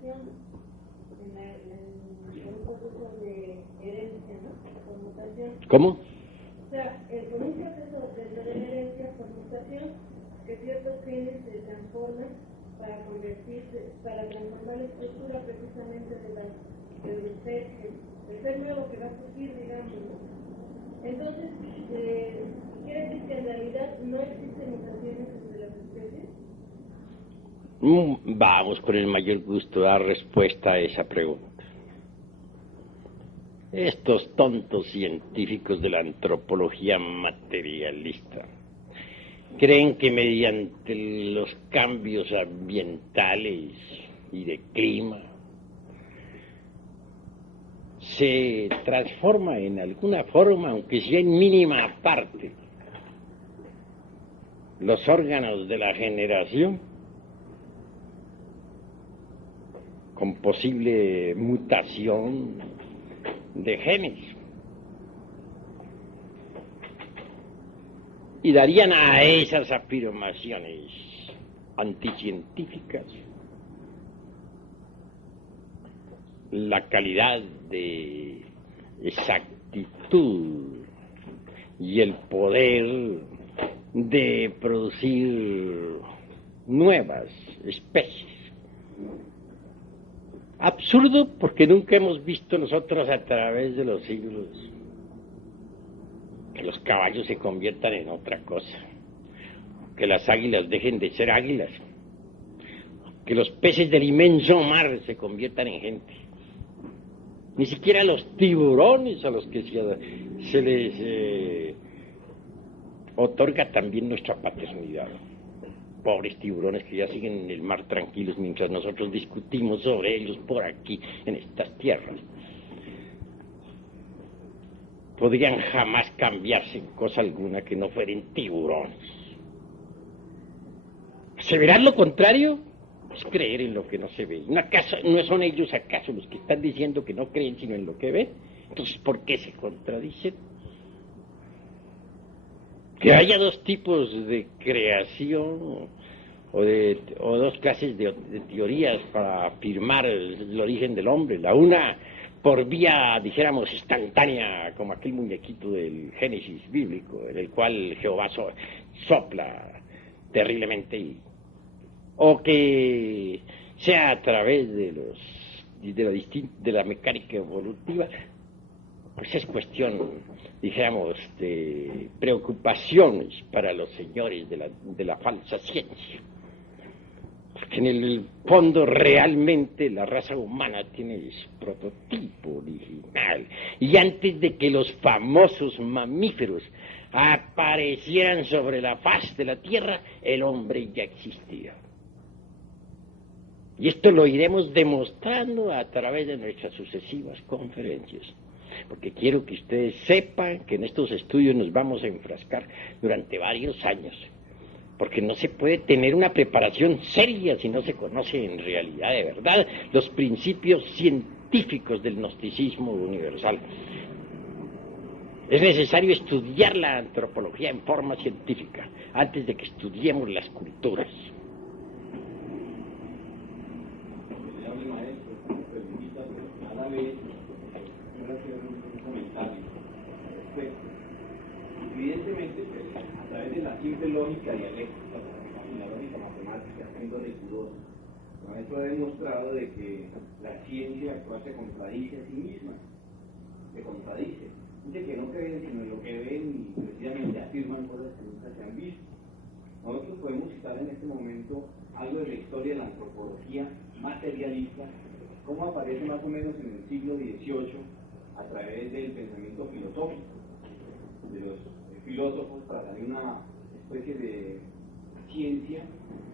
conmutación, en un proceso de herencia, ¿no? Conmutación. ¿Cómo? O sea, con un proceso de herencia, conmutación, que ciertos genes se transforman para convertirse, para transformar la estructura precisamente del ser nuevo que va a surgir, digamos, ¿no? Entonces, quiere decir que en realidad no existen mutaciones entre las especies. Vamos con el mayor gusto a dar respuesta a esa pregunta. Estos tontos científicos de la antropología materialista creen que mediante los cambios ambientales y de clima se transforma en alguna forma, aunque sea en mínima parte, los órganos de la generación con posible mutación de genes. Y darían a esas afirmaciones anticientíficas la calidad de exactitud y el poder de producir nuevas especies. Absurdo porque nunca hemos visto nosotros a través de los siglos que los caballos se conviertan en otra cosa, que las águilas dejen de ser águilas, que los peces del inmenso mar se conviertan en gente. Ni siquiera los tiburones a los que se les otorga también nuestra paternidad. Pobres tiburones que ya siguen en el mar tranquilos mientras nosotros discutimos sobre ellos por aquí, en estas tierras. Podrían jamás cambiarse en cosa alguna que no fueran tiburones. ¿Aseverar lo contrario? Pues creer en lo que no se ve. ¿No son ellos acaso los que están diciendo que no creen sino en lo que ven? Entonces, ¿por qué se contradicen? Que haya dos tipos de creación o dos clases de teorías para afirmar el origen del hombre. La una por vía, dijéramos, instantánea, como aquel muñequito del Génesis bíblico, en el cual Jehová sopla terriblemente, o que sea a través de la mecánica evolutiva. Pues es cuestión, dijéramos, de preocupaciones para los señores de la falsa ciencia. Porque en el fondo realmente la raza humana tiene su prototipo original. Y antes de que los famosos mamíferos aparecieran sobre la faz de la Tierra, el hombre ya existía. Y esto lo iremos demostrando a través de nuestras sucesivas conferencias. Porque quiero que ustedes sepan que en estos estudios nos vamos a enfrascar durante varios años. Porque no se puede tener una preparación seria si no se conoce en realidad de verdad los principios científicos del gnosticismo universal. Es necesario estudiar la antropología en forma científica antes de que estudiemos las culturas. Evidentemente, a través de la simple lógica dialéctica y la lógica matemática, siendo riguroso, esto ha demostrado de que la ciencia actual se contradice a sí misma, se contradice. Dice que no creen sino en lo que ven y precisamente afirman cosas que nunca se han visto. Nosotros podemos citar en este momento algo de la historia de la antropología materialista, cómo aparece más o menos en el siglo XVIII a través del pensamiento filosófico de los filósofos para dar una especie de ciencia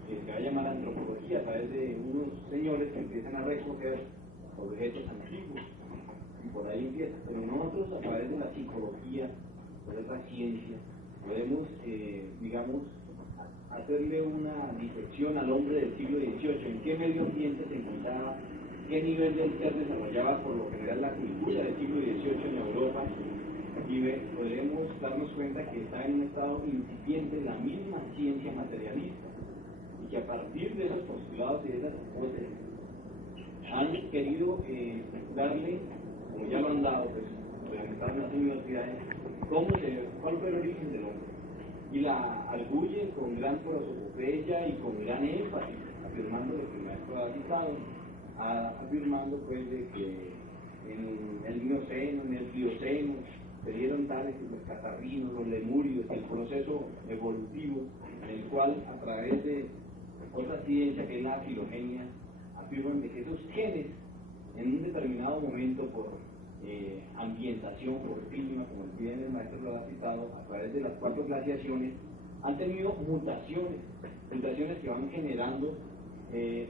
que se va a llamar antropología a través de unos señores que empiezan a recoger objetos antiguos y por ahí empieza. Pero nosotros a través de la psicología, de la ciencia, podemos, digamos, hacerle una disección al hombre del siglo XVIII, en qué medio ambiente se encontraba, qué nivel del ser desarrollaba por lo general la cultura del siglo XVIII en Europa, y podremos darnos cuenta que está en un estado incipiente la misma ciencia materialista, y que a partir de esos postulados y de esas hipótesis han querido darle, como ya lo han dado, pues, realizar las universidades, cuál fue el origen del hombre. Y la arguyen con gran prosopopeya y con gran énfasis, afirmando lo que el maestro ha citado, afirmando pues de que en el Mioceno, en el Plioceno, se dieron tales los catarrinos, los lemurios, el proceso evolutivo en el cual a través de otra ciencia que es la filogenia, afirman de que esos genes en un determinado momento por ambientación, por clima, como bien el maestro lo ha citado, a través de las 4 glaciaciones, han tenido mutaciones que van generando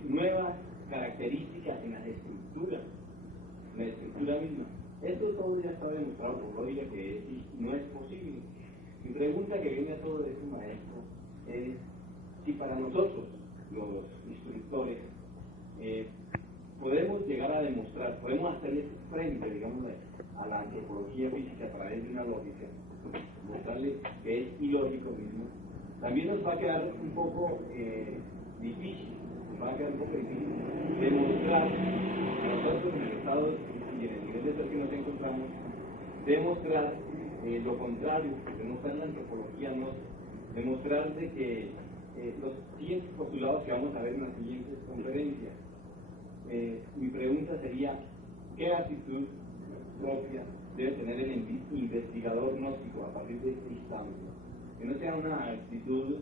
nuevas características en las estructuras, en la estructura misma. Esto todo ya está demostrado por lógica que no es posible. Mi pregunta que viene a todo esto, maestro, es si para nosotros, los instructores, podemos llegar a demostrar, podemos hacerle frente, digamos, a la antropología física a través de una lógica, mostrarle que es ilógico mismo, también nos va a quedar un poco difícil demostrar a nosotros en el estado y en el nivel de ser que nos encontramos, demostrar lo contrario, demostrar la antropología, no, demostrar de que los siguientes postulados que vamos a ver en las siguientes conferencias. Mi pregunta sería, ¿qué actitud propia debe tener el investigador gnóstico a partir de este instante? Que no sea una actitud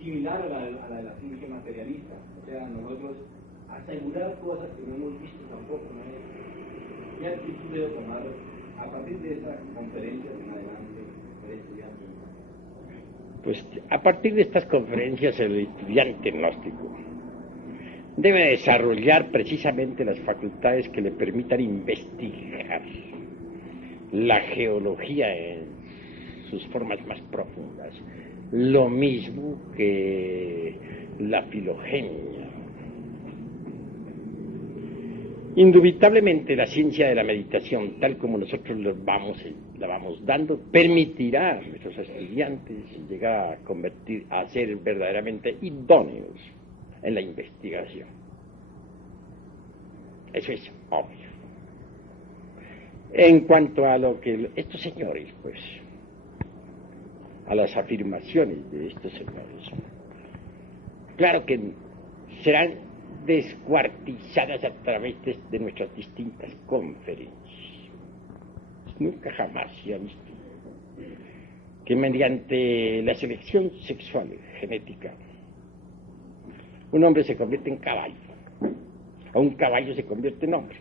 similar a la de la ciencia materialista, o sea, nosotros asegurar cosas que no hemos visto tampoco, ¿no? ¿Qué actitud debe tomar a partir de esta conferencia en adelante el estudiante? Pues a partir de estas conferencias el estudiante gnóstico debe desarrollar precisamente las facultades que le permitan investigar la geología en sus formas más profundas, lo mismo que la filogenia. Indubitablemente la ciencia de la meditación, tal como nosotros la vamos dando, permitirá a nuestros estudiantes llegar a ser verdaderamente idóneos en la investigación. Eso es obvio. En cuanto a lo que estos señores, pues, a las afirmaciones de estos señores, claro que serán descuartizadas a través de nuestras distintas conferencias. Nunca jamás se ha visto que mediante la selección sexual genética un hombre se convierte en caballo, o un caballo se convierte en hombre,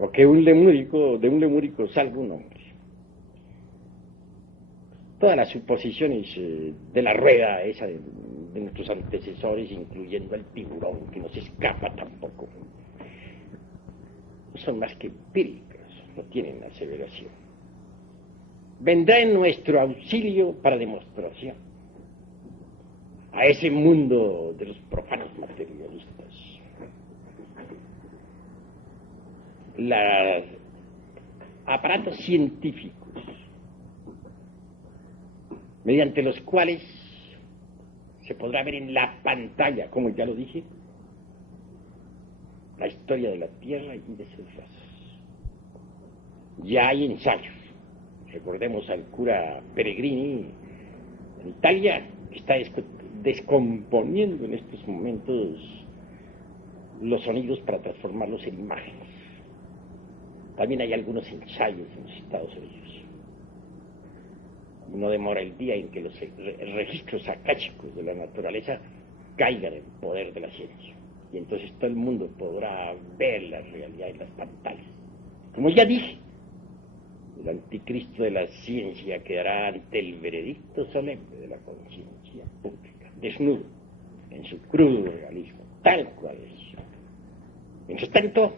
o que de un lemúrico salga un hombre. Todas las suposiciones de la rueda esa de nuestros antecesores, incluyendo el tiburón, que no se escapa tampoco, no son más que empíricas, no tienen aseveración. Vendrá en nuestro auxilio para demostración a ese mundo de los profanos materialistas. Los aparatos científicos mediante los cuales se podrá ver en la pantalla, como ya lo dije, la historia de la Tierra y de sus razas. Ya hay ensayos. Recordemos al cura Peregrini en Italia, que está descomponiendo en estos momentos los sonidos para transformarlos en imágenes. También hay algunos ensayos en los Estados Unidos. No demora el día en que los registros akáshicos de la naturaleza caigan en poder de la ciencia. Y entonces todo el mundo podrá ver la realidad en las pantallas. Como ya dije, el anticristo de la ciencia quedará ante el veredicto solemne de la conciencia pública, desnudo, en su crudo realismo, tal cual es. Mientras tanto,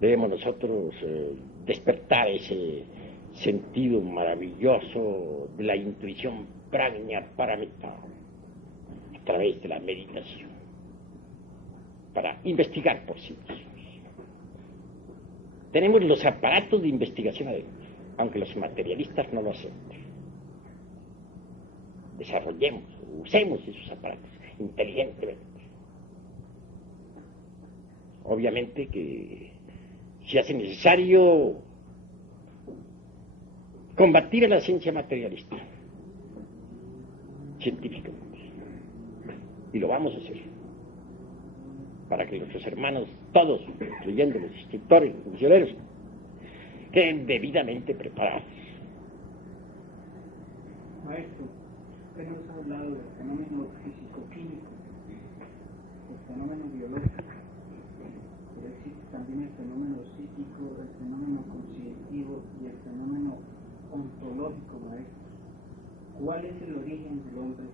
debemos nosotros despertar ese sentido maravilloso de la intuición prajna paramita a través de la meditación para investigar por sí mismos. Tenemos los aparatos de investigación adentro, aunque los materialistas no lo acepten. Desarrollemos, usemos esos aparatos inteligentemente. obviamente que se hace necesario combatir a la ciencia materialista, científicamente, y lo vamos a hacer, para que nuestros hermanos, todos, incluyendo los instructores, los misioneros, queden debidamente preparados. Maestro, usted nos ha hablado del fenómeno físico-químico, del fenómeno biológico, pero existe también el fenómeno psíquico, el fenómeno conscientivo y el fenómeno ontológico, maestro. ¿Cuál es el origen del hombre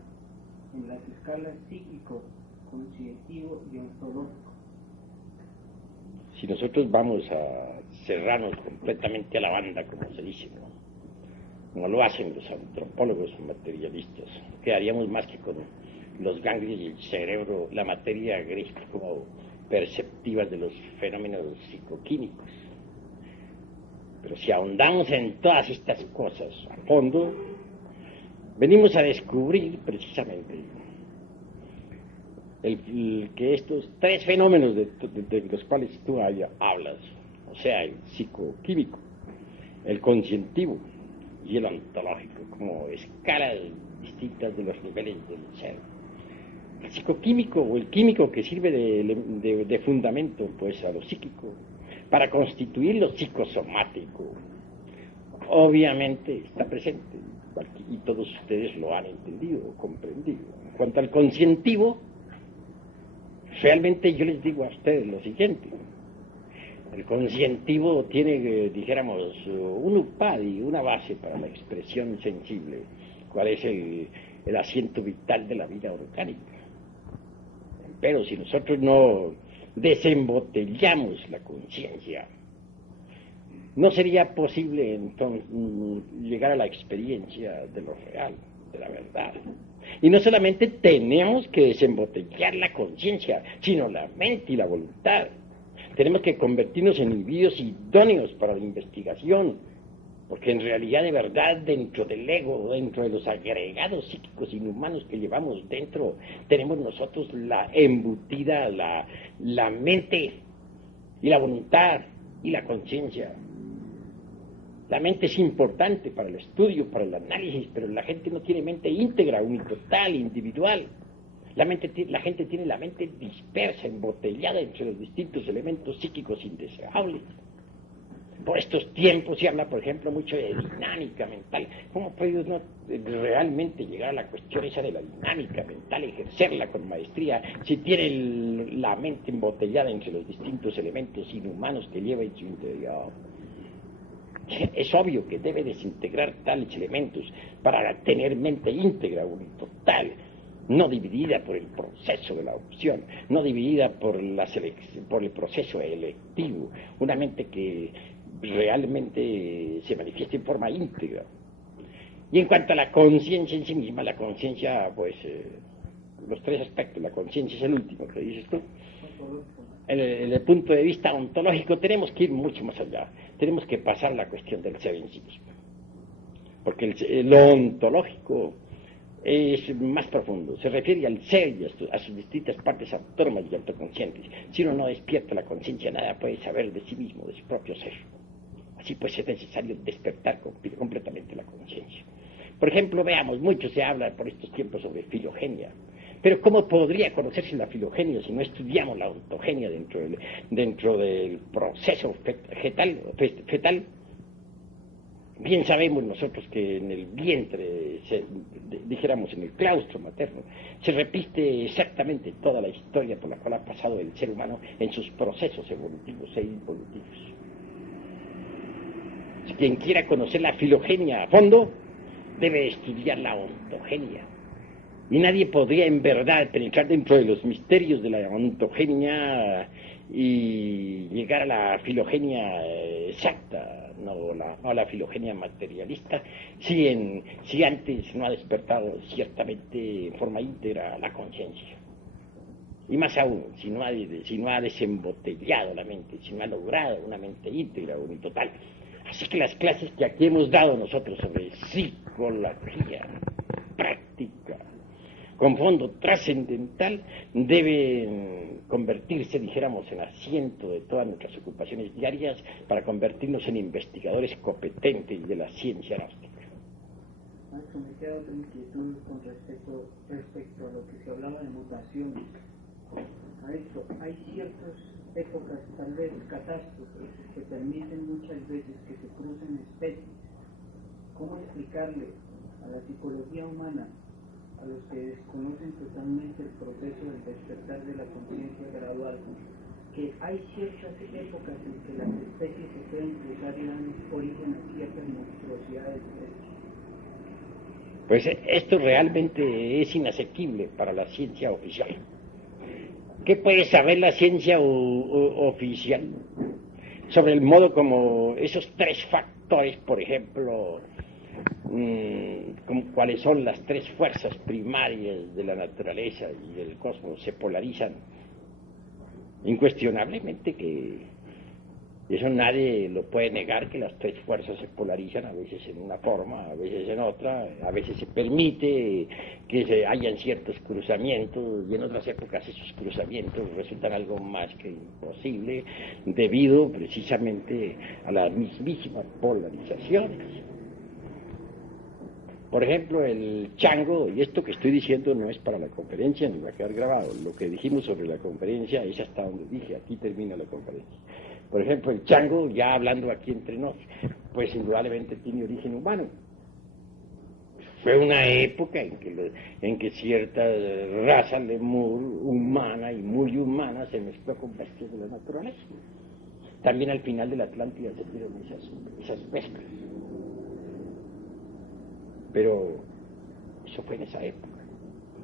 en las escalas psíquico, conscientivo y ontológico? Si nosotros vamos a cerrarnos completamente a la banda, como se dice, ¿no?, como lo hacen los antropólogos materialistas, quedaríamos más que con los ganglios del cerebro, la materia gris como perceptivas de los fenómenos psicoquímicos. Pero si ahondamos en todas estas cosas a fondo, venimos a descubrir precisamente que estos tres fenómenos de los cuales tú hablas, o sea, el psicoquímico, el conscientivo y el ontológico, como escalas distintas de los niveles del ser. El psicoquímico o el químico que sirve de fundamento pues a lo psíquico para constituir lo psicosomático, obviamente está presente y todos ustedes lo han entendido o comprendido. En cuanto al conscientivo, realmente yo les digo a ustedes lo siguiente: el conscientivo tiene, dijéramos, un upadi, una base para la expresión sensible, cuál es el asiento vital de la vida orgánica. Pero si nosotros no desembotellamos la conciencia, no sería posible entonces llegar a la experiencia de lo real, de la verdad. Y no solamente tenemos que desembotellar la conciencia, sino la mente y la voluntad. Tenemos que convertirnos en individuos idóneos para la investigación, porque en realidad, de verdad, dentro del ego, dentro de los agregados psíquicos inhumanos que llevamos dentro, tenemos nosotros la embutida, la mente y la voluntad y la conciencia. La mente es importante para el estudio, para el análisis, pero la gente no tiene mente íntegra, unitotal, individual. La gente tiene la mente dispersa, embotellada entre los distintos elementos psíquicos indeseables. Por estos tiempos se habla, por ejemplo, mucho de dinámica mental. ¿Cómo puede uno realmente llegar a la cuestión esa de la dinámica mental, ejercerla con maestría, si tiene la mente embotellada entre los distintos elementos inhumanos que lleva en su interior? Es obvio que debe desintegrar tales elementos para tener mente íntegra, total, no dividida por el proceso de la opción, no dividida por por el proceso electivo, una mente que realmente se manifiesta en forma íntegra. Y en cuanto a la conciencia en sí misma, la conciencia, pues, los tres aspectos, la conciencia es el último que dices tú. En el punto de vista ontológico tenemos que ir mucho más allá, tenemos que pasar la cuestión del ser en sí mismo, porque lo ontológico es más profundo, se refiere al ser y a sus distintas partes autónomas y autoconscientes. Si uno no despierta la conciencia, nada puede saber de sí mismo, de su propio ser. Así pues es necesario despertar completamente la conciencia. Por ejemplo, veamos, mucho se habla por estos tiempos sobre filogenia. Pero ¿cómo podría conocerse la filogenia si no estudiamos la ontogenia dentro del proceso fetal? Bien sabemos nosotros que en el vientre, dijéramos en el claustro materno, se repite exactamente toda la historia por la cual ha pasado el ser humano en sus procesos evolutivos e involutivos. Si quien quiera conocer la filogenia a fondo, debe estudiar la ontogenia. Y nadie podría en verdad penetrar dentro de los misterios de la ontogenia y llegar a la filogenia exacta, no a la filogenia materialista, si antes no ha despertado ciertamente en forma íntegra la conciencia. Y más aún, si no ha desembotellado la mente, si no ha logrado una mente íntegra, unitotal. Así que las clases que aquí hemos dado nosotros sobre psicología práctica, con fondo trascendental deben convertirse, dijéramos, en asiento de todas nuestras ocupaciones diarias para convertirnos en investigadores competentes de la ciencia gnóstica. Maestro, me queda otra inquietud con respecto a lo que se hablaba de mutaciones. Maestro, hay ciertas épocas, tal vez catástrofes, que permiten muchas veces que se crucen especies. ¿Cómo explicarle a la psicología humana, a los que desconocen totalmente el proceso del despertar de la conciencia gradual, que hay ciertas épocas en que las especies se pueden cruzar y dan origen a ciertas monstruosidades? Pues esto realmente es inasequible para la ciencia oficial. ¿Qué puede saber la ciencia oficial sobre el modo como esos tres factores, por ejemplo, como cuáles son las tres fuerzas primarias de la naturaleza y del cosmos, se polarizan? Incuestionablemente que eso nadie lo puede negar, que las tres fuerzas se polarizan, a veces en una forma, a veces en otra, a veces se permite que hayan ciertos cruzamientos, y en otras épocas esos cruzamientos resultan algo más que imposible, debido precisamente a las mismísimas polarizaciones. Por ejemplo, el chango, y esto que estoy diciendo no es para la conferencia, ni va a quedar grabado, lo que dijimos sobre la conferencia es hasta donde dije, aquí termina la conferencia. Por ejemplo, el chango, ya hablando aquí entre nos, pues indudablemente tiene origen humano. Fue una época en que cierta raza lemur humana y muy humana se mezcló con bestias de la naturaleza. También al final de la Atlántida se dieron esas mezclas. Pero eso fue en esa época,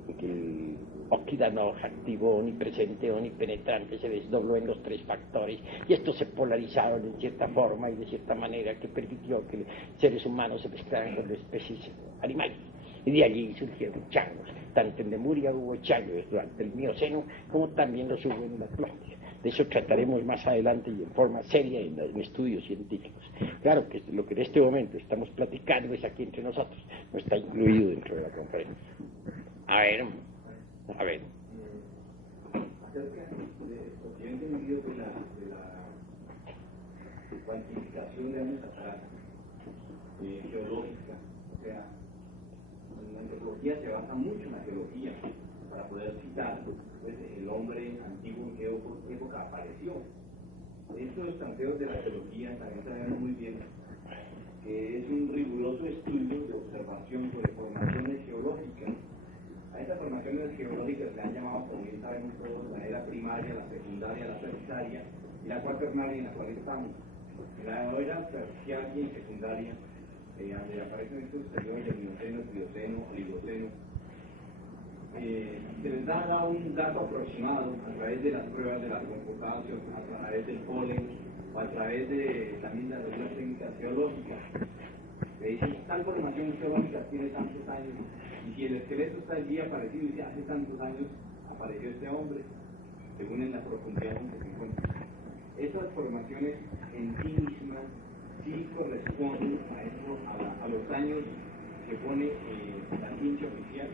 en que el Oquidano activo, omnipresente, omnipenetrante, se desdobló en los tres factores, y estos se polarizaron en cierta forma y de cierta manera que permitió que seres humanos se mezclaran con especies animales. Y de allí surgieron changos. Tanto en Lemuria hubo changos durante el Mioceno, como también los hubo en la Atlántida. De eso trataremos más adelante y en forma seria en estudios científicos. Claro que lo que en este momento estamos platicando es aquí entre nosotros, no está incluido dentro de la conferencia. A ver. Acerca de lo que yo he entendido de la cuantificación de años atrás, geológica, o sea, la antropología se basa mucho en la geología para poder citar pues, el hombre antiguo en qué época apareció. Estos estanteos de la geología también sabemos muy bien que es un riguroso estudio de observación sobre formaciones geológicas. A estas formaciones geológicas se han llamado, como bien sabemos todos, la era primaria, la secundaria, la terciaria y la cuaternaria en la cual estamos. La era terciaria y secundaria, donde aparecen estos periodos del Mioceno, Plioceno, Oligoceno, se les da un dato aproximado a través de las pruebas de la conjugación, a través del polen o a través de también de algunas técnicas geológicas. Le dicen, tal formación geológica tiene tantos años, y si el esqueleto está allí aparecido y dice, hace tantos años apareció este hombre, según en la profundidad en que se encuentra. Esas formaciones en sí mismas sí corresponden a los años que pone la ciencia oficial.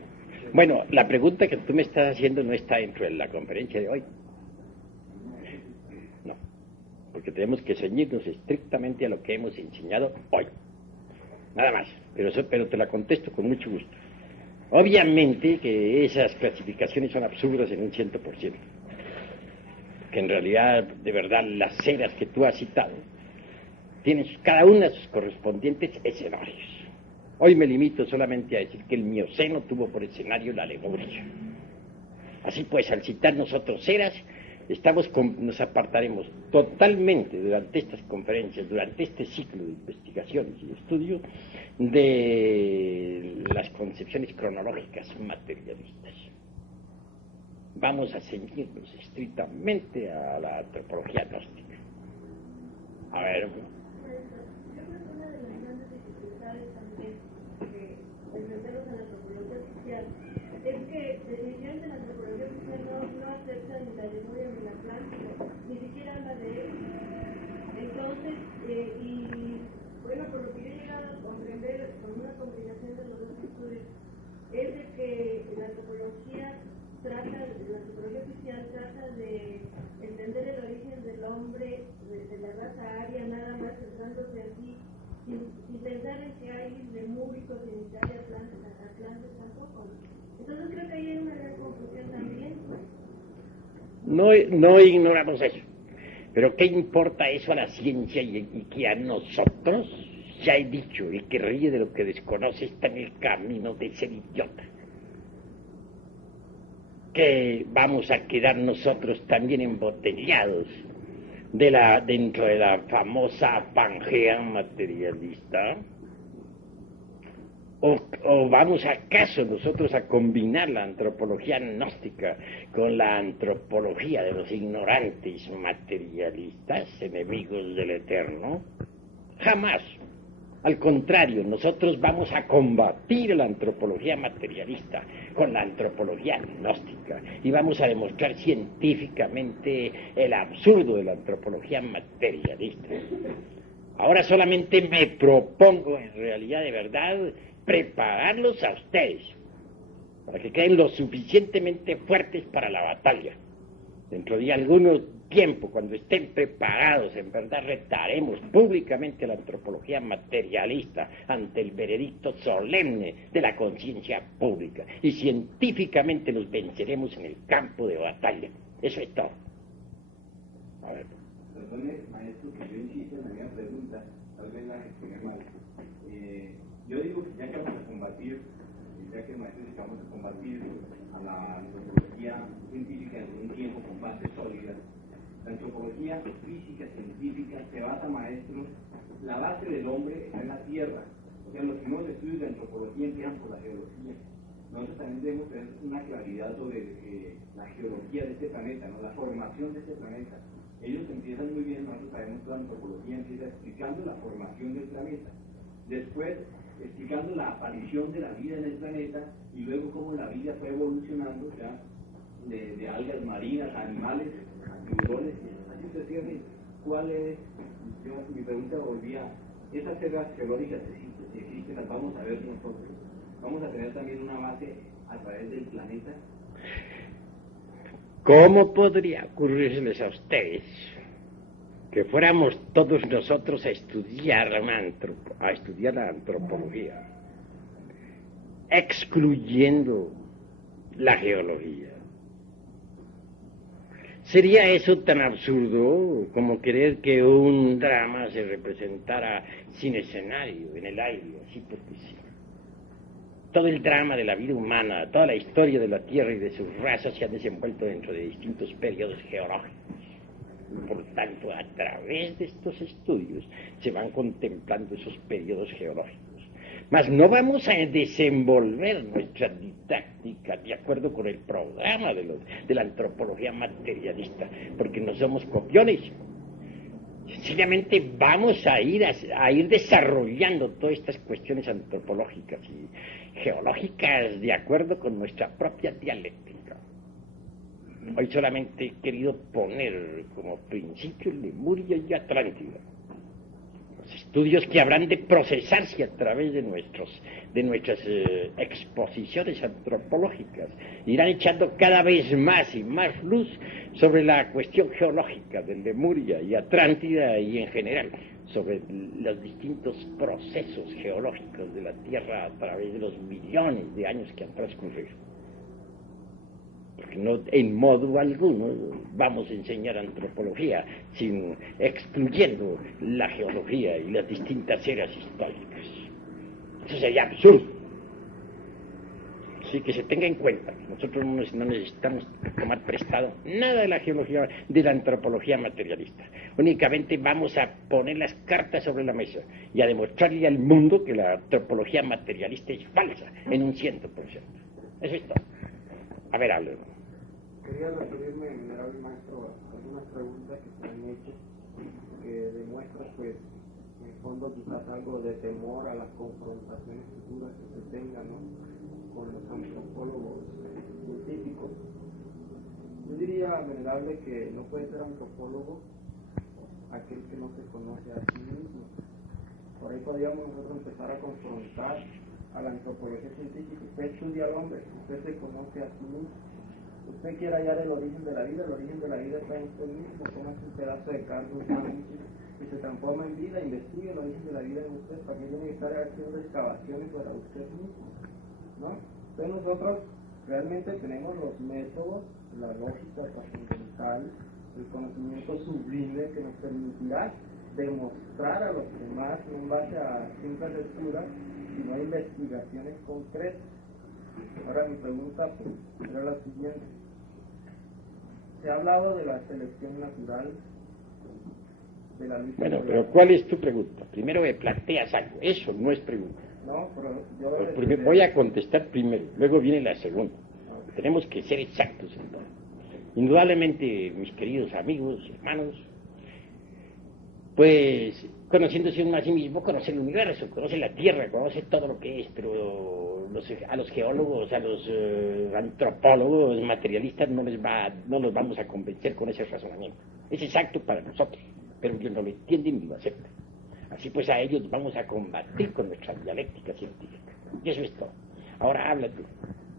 Bueno, la pregunta que tú me estás haciendo no está dentro de la conferencia de hoy. No, porque tenemos que ceñirnos estrictamente a lo que hemos enseñado hoy. Nada más, pero te la contesto con mucho gusto. Obviamente que esas clasificaciones son absurdas en un 100%. Que en realidad, de verdad, las eras que tú has citado tienen cada una sus correspondientes escenarios. Hoy me limito solamente a decir que el Mioceno tuvo por escenario la Lemuria. Así pues, al citar nosotros eras, nos apartaremos totalmente durante estas conferencias, durante este ciclo de investigaciones y de estudio, de las concepciones cronológicas materialistas. Vamos a ceñirnos estrictamente a la antropología gnóstica. A ver. Es que definitivamente la antropología oficial no acepta ni la Lemuria ni la Atlántida, ni siquiera habla de él. Entonces, y bueno, por lo que yo he llegado a comprender con una combinación de los dos estudios, es de que la antropología oficial trata de entender el origen del hombre, de la raza aria, nada más centrándose aquí, sin pensar en que hay lemúricos en Italia, Atlantes tampoco. Entonces creo que ahí hay una gran confusión también. No ignoramos eso. Pero ¿qué importa eso a la ciencia y que a nosotros? Ya he dicho, el que ríe de lo que desconoce está en el camino de ser idiota. Que vamos a quedar nosotros también embotellados dentro de la famosa Pangea materialista, o vamos acaso nosotros a combinar la antropología gnóstica con la antropología de los ignorantes materialistas, enemigos del eterno. Jamás. Al contrario, nosotros vamos a combatir la antropología materialista con la antropología gnóstica y vamos a demostrar científicamente el absurdo de la antropología materialista. Ahora solamente me propongo, en realidad de verdad, prepararlos a ustedes para que queden lo suficientemente fuertes para la batalla. Dentro de algún tiempo, cuando estén preparados, en verdad retaremos públicamente la antropología materialista ante el veredicto solemne de la conciencia pública y científicamente los venceremos en el campo de batalla. Eso es todo. A ver. Perdone, maestro, que yo insisto en la misma pregunta, tal vez la expliqué mal. Yo digo que ya que vamos a combatir, ya que el maestro dice que vamos a combatir a la antropología científica en un tiempo con bases sólidas, la antropología física científica se basa, maestro, la base del hombre está en la tierra. O sea, los primeros estudios de antropología empiezan por la geología. Nosotros también debemos tener una claridad sobre la geología de este planeta, ¿no? La formación de este planeta. Ellos empiezan muy bien, nosotros sabemos que la antropología empieza explicando la formación del planeta. Después, explicando la aparición de la vida en el planeta y luego cómo la vida fue evolucionando ya de algas marinas a animales, a tiburones, así sucesivamente. ¿Cuál es? Mi pregunta volvía, esas selvas geológicas existen, las vamos a ver nosotros. Vamos a tener también una base a través del planeta. ¿Cómo podría ocurrirles a ustedes que fuéramos todos nosotros a estudiar la antropología, excluyendo la geología? ¿Sería eso tan absurdo como querer que un drama se representara sin escenario, en el aire, así porque sí? Todo el drama de la vida humana, toda la historia de la Tierra y de sus razas se ha desenvuelto dentro de distintos periodos geológicos. Por tanto, a través de estos estudios se van contemplando esos periodos geológicos. Mas no vamos a desenvolver nuestra didáctica de acuerdo con el programa de la antropología materialista, porque no somos copiones. Sencillamente vamos a ir desarrollando todas estas cuestiones antropológicas y geológicas de acuerdo con nuestra propia dialéctica. Hoy solamente he querido poner como principio Lemuria y Atlántida. Los estudios que habrán de procesarse a través de nuestras exposiciones antropológicas irán echando cada vez más y más luz sobre la cuestión geológica de Lemuria y Atlántida y en general sobre los distintos procesos geológicos de la Tierra a través de los millones de años que han transcurrido. Porque no, en modo alguno vamos a enseñar antropología excluyendo la geología y las distintas eras históricas. Eso sería absurdo. Así que se tenga en cuenta que nosotros no necesitamos tomar prestado nada de la geología, de la antropología materialista. Únicamente vamos a poner las cartas sobre la mesa y a demostrarle al mundo que la antropología materialista es falsa en un 100%. Eso es todo. A ver, háblelo. Quería referirme, venerable maestro, a algunas preguntas que se han hecho que demuestran, pues, en el fondo quizás algo de temor a las confrontaciones futuras que se tengan, ¿no?, con los antropólogos científicos. Yo diría, venerable, que no puede ser antropólogo aquel que no se conoce a sí mismo. Por ahí podríamos nosotros empezar a confrontar a la antropología científica. Usted estudia al hombre, usted se conoce a sí mismo. Usted quiere hallar el origen de la vida está en usted mismo. Póngase un pedazo de carne humana y se transforma en vida, investigue el origen de la vida en usted. ¿Para qué tiene que estar haciendo excavaciones para usted mismo? ¿No? Entonces nosotros realmente tenemos los métodos, la lógica trascendental, el conocimiento sublime que nos permitirá demostrar a los demás, no en base a simples lecturas, sino a investigaciones concretas. Ahora mi pregunta pues, era la siguiente. Se ha hablado de la selección natural, de la lucha. Bueno, pero ¿cuál es tu pregunta? Primero me planteas algo, eso no es pregunta. No, pero yo... Porque voy a contestar primero, luego viene la segunda. Tenemos que ser exactos en todo. Indudablemente, mis queridos amigos, hermanos, pues conociéndose uno a sí mismo, conoce el universo, conoce la Tierra, conoce todo lo que es, pero a los geólogos, a los antropólogos, materialistas, no los vamos a convencer con ese razonamiento. Es exacto para nosotros, pero ellos no lo entienden ni lo aceptan. Así pues a ellos vamos a combatir con nuestra dialéctica científica. Y eso es todo. Ahora habla tú.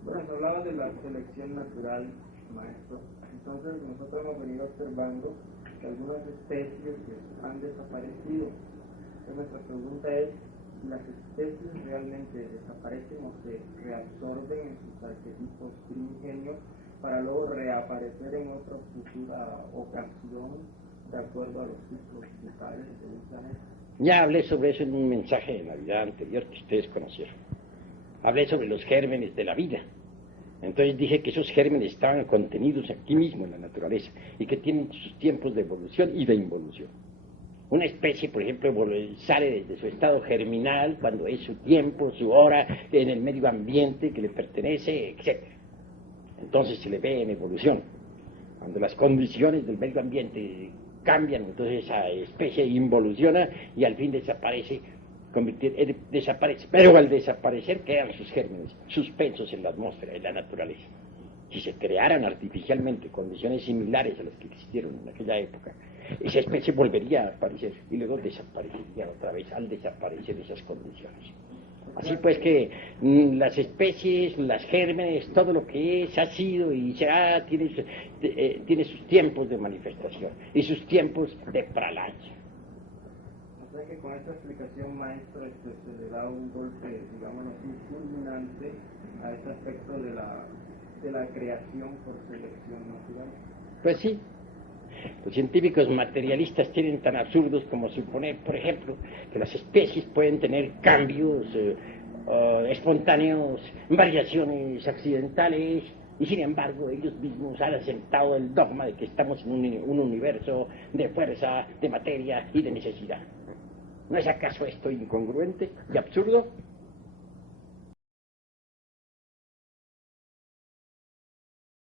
Bueno, se hablaba de la selección natural, maestro. Entonces nosotros hemos venido observando que algunas especies han desaparecido. Entonces nuestra pregunta es, ¿las especies realmente desaparecen o se reabsorben en sus arquetipos primigenios para luego reaparecer en otra futura ocasión de acuerdo a los ciclos vitales del planeta? Ya hablé sobre eso en un mensaje de Navidad anterior que ustedes conocieron. Hablé sobre los gérmenes de la vida. Entonces dije que esos gérmenes estaban contenidos aquí mismo en la naturaleza y que tienen sus tiempos de evolución y de involución. Una especie, por ejemplo, sale desde su estado germinal cuando es su tiempo, su hora, en el medio ambiente que le pertenece, etc. Entonces se le ve en evolución. Cuando las condiciones del medio ambiente cambian, entonces esa especie involuciona y al fin desaparece, desaparece. Pero al desaparecer quedan sus gérmenes, suspensos en la atmósfera, en la naturaleza. Si se crearan artificialmente condiciones similares a las que existieron en aquella época, esa especie volvería a aparecer y luego desaparecería otra vez al desaparecer esas condiciones. Así pues que las especies, las gérmenes, todo lo que es, ha sido y será, tiene sus tiempos de manifestación y sus tiempos de pralaya. O sea que con esta explicación, maestro, se le da un golpe, digamos así, fulminante a este aspecto de la creación por selección natural. Pues sí. Los científicos materialistas tienen tan absurdos como suponer, por ejemplo, que las especies pueden tener cambios espontáneos, variaciones accidentales, y sin embargo ellos mismos han aceptado el dogma de que estamos en un universo de fuerza, de materia y de necesidad. ¿No es acaso esto incongruente y absurdo?